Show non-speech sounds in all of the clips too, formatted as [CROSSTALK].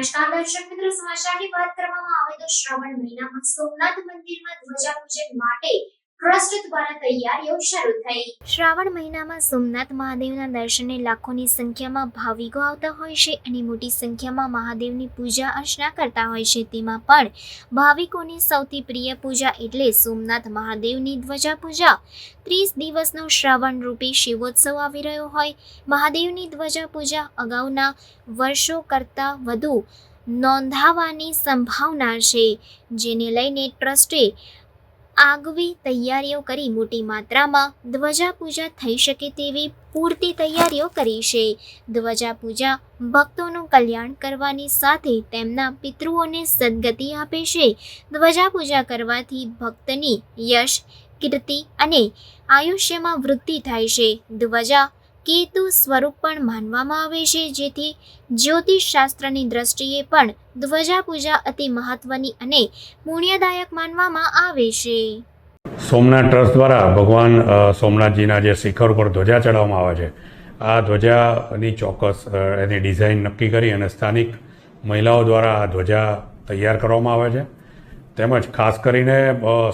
નમસ્કાર દર્શક મિત્રો, સમાચારની વાત કરવામાં આવે તો શ્રાવણ મહિનામાં સોમનાથ મંદિરમાં ધ્વજા પૂજન માટે ટ્રસ્ટ દ્વારા તૈયારીઓ શરૂ થઈ. શ્રાવણ મહિનામાં સોમનાથ મહાદેવના દર્શને લાખોની સંખ્યામાં ભાવિકો આવતા હોય છે અને મોટી સંખ્યામાં મહાદેવની પૂજા અર્ચના કરતા હોય છે. તેમાં પણ ભાવિકોની સૌથી પ્રિય પૂજા એટલે સોમનાથ મહાદેવની ધ્વજા પૂજા. ત્રીસ દિવસનો શ્રાવણ રૂપી શિવોત્સવ આવી રહ્યો હોય. મહાદેવની ધ્વજા પૂજા અગાઉના વર્ષો કરતાં વધુ નોંધાવાની સંભાવના છે, જેને લઈને ટ્રસ્ટે આગવી તૈયારીઓ કરી મોટી માત્રામાં ધ્વજા પૂજા થઈ શકે તેવી પૂરતી તૈયારીઓ કરી છે. ધ્વજા પૂજા ભક્તોનું કલ્યાણ કરવાની સાથે તેમના પિતૃઓને સદગતિ આપે છે. ધ્વજા પૂજા કરવાથી ભક્તની યશ, કીર્તિ અને આયુષ્યમાં વૃદ્ધિ થાય છે. ધ્વજા કેતુ સ્વરૂપ પણ માનવામાં આવે છે, જેથી જ્યોતિષ શાસ્ત્રની દ્રષ્ટિએ પણ ધ્વજા પૂજા અતિ મહત્વની અને પુણ્યદાયક માનવામાં આવે છે. સોમનાથ ટ્રસ્ટ દ્વારા ભગવાન સોમનાથજીના જે શિખર ઉપર ધ્વજા ચડાવવામાં આવે છે, આ ધ્વજાની ચોક્કસ એની ડિઝાઇન નક્કી કરી અને સ્થાનિક મહિલાઓ દ્વારા આ ધ્વજા તૈયાર કરવામાં આવે છે. તેમજ ખાસ કરીને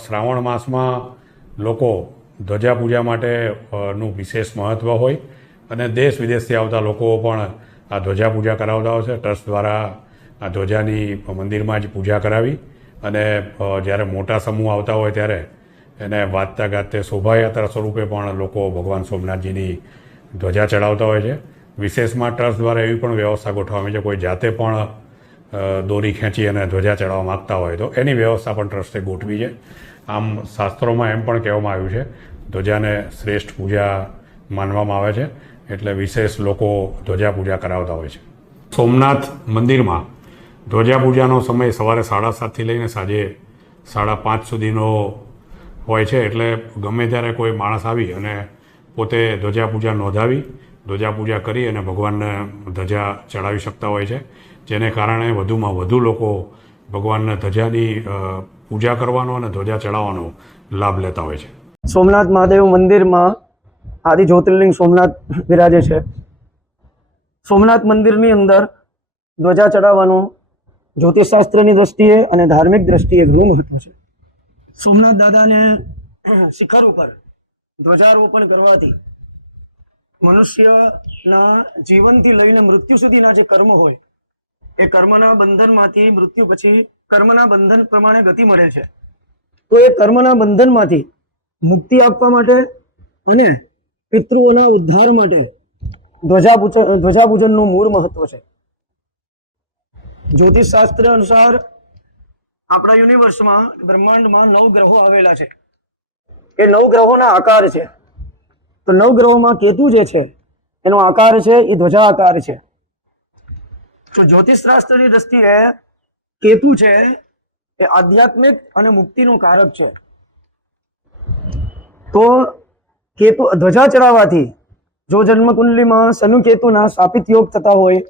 શ્રાવણ માસમાં લોકો ધ્વજા પૂજા માટે નું વિશેષ મહત્ત્વ હોય અને દેશ વિદેશથી આવતા લોકો પણ આ ધ્વજા પૂજા કરાવતા હોય છે. ટ્રસ્ટ દ્વારા આ ધ્વજાની મંદિરમાં જ પૂજા કરાવી અને જ્યારે મોટા સમૂહ આવતા હોય ત્યારે એને વાંચતા ગાતે શોભાયાત્રા સ્વરૂપે પણ લોકો ભગવાન સોમનાથજીની ધ્વજા ચડાવતા હોય છે. વિશેષમાં ટ્રસ્ટ દ્વારા એવી પણ વ્યવસ્થા ગોઠવવામાં છે. કોઈ જાતે પણ દોરી ખેંચી અને ધ્વજા ચડાવવા માગતા હોય તો એની વ્યવસ્થા પણ ટ્રસ્ટે ગોઠવી છે. આમ શાસ્ત્રોમાં એમ પણ કહેવામાં આવ્યું છે, ધ્વજાને શ્રેષ્ઠ પૂજા માનવામાં આવે છે, એટલે વિશેષ લોકો ધ્વજા પૂજા કરાવતા હોય છે. સોમનાથ મંદિરમાં ધ્વજા પૂજાનો સમય સવારે સાડા સાતથી લઈને સાંજે સાડા પાંચ સુધીનો હોય છે, એટલે ગમે ત્યારે કોઈ માણસ આવી અને પોતે ધ્વજા પૂજા નોંધાવી, ધ્વજા પૂજા કરી અને ભગવાનને ધજા ચડાવી શકતા હોય છે, જેને કારણે વધુમાં વધુ લોકો ભગવાનના ધજાની પૂજા કરવાનો અને ધ્વજા ચડાવવાનો લાભ લેતા હોય છે. સોમનાથ મહાદેવ મંદિરમાં આદિ જ્યોતિર્લિંગ સોમનાથ બિરાજે છે. સોમનાથ મંદિરની અંદર ધ્વજા ચડાવવાનું જ્યોતિષશાસ્ત્રની દ્રષ્ટિએ અને ધાર્મિક દ્રષ્ટિએ ઘણું મહત્વ છે. સોમનાથ દાદાને શિખર ઉપર ધ્વજારોપણ કરવાથી મનુષ્યના જીવનથી લઈને મૃત્યુ સુધીના જે કર્મ હોય એ કર્મના બંધનમાંથી મૃત્યુ પછી કર્મના બંધન પ્રમાણે ગતિ મળે છે. તો એ કર્મના બંધનમાંથી મુક્તિ આપવા માટે અને પિતૃઓના ઉદ્ધાર માટે ધ્વજાપૂજન, ધ્વજાપૂજનનું મૂળ મહત્વ છે. જ્યોતિષ શાસ્ત્ર અનુસાર આપણા યુનિવર્સમાં બ્રહ્માંડમાં નવ ગ્રહો આવેલા છે. એ નવ ગ્રહોના આકાર છે. તો નવ ગ્રહોમાં કેતુ જે છે, એનો આકાર છે, એ ધ્વજા આકાર છે. તો જ્યોતિષ શાસ્ત્રની દ્રષ્ટિએ કેતુ છે એ આધ્યાત્મિક અને મુક્તિનું કારક છે. તો કેતુ ધ્વજા ચડાવવાથી જો જન્મકુંડલીમાં શનુ કેતુના શ્રાપિત યોગ થતા હોય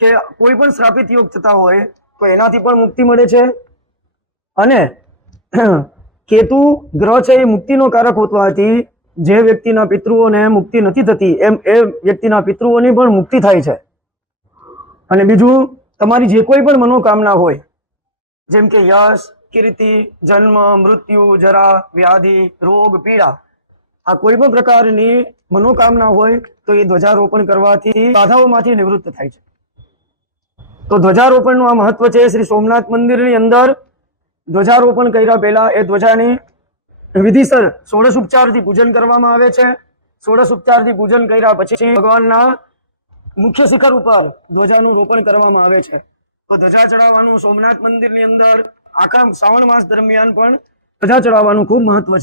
કે કોઈ પણ શ્રાપિત યોગ થતા હોય તો એનાથી પણ મુક્તિ મળે છે. અને [CLEARS THROAT] કેતુ ગ્રહ છે એ મુક્તિનો કારક હોવાથી જે વ્યક્તિના પિતૃઓને મુક્તિ નથી થતી એમ એ વ્યક્તિના પિતૃઓની પણ મુક્તિ થાય છે. અને બીજું, તમારી જે કોઈ પણ મનોકામના હોય, જેમ કે યશ, કીર્તિ, જન્મ, મૃત્યુ, જરા, વ્યાધિ, રોગ, પીડા, આ કોઈ પણ પ્રકારની મનોકામના હોય, તો એ ધ્વજારોપણ કરવાથી બાધાઓમાંથી નિવૃત્ત થાય છે. તો ધ્વજારોપણનું આ મહત્વ છે, શ્રી સોમનાથ મંદિરની અંદર ધ્વજારોપણ કર્યા પહેલા એ ધ્વજાની વિધિસર ષોડશ ઉપચારથી પૂજન કરવામાં આવે છે. ષોડશ ઉપચારથી પૂજન કર્યા પછી ભગવાનના મુખ્ય શિખર ઉપર ધ્વજાનું રોપણ કરવામાં આવે છે. તો ધ્વજા ચડાવવાનું સોમનાથ મંદિરની અંદર આખા શ્રાવણ માસ દરમિયાન પણ ધ્વજા ચડાવવાનું ખૂબ મહત્વ છે.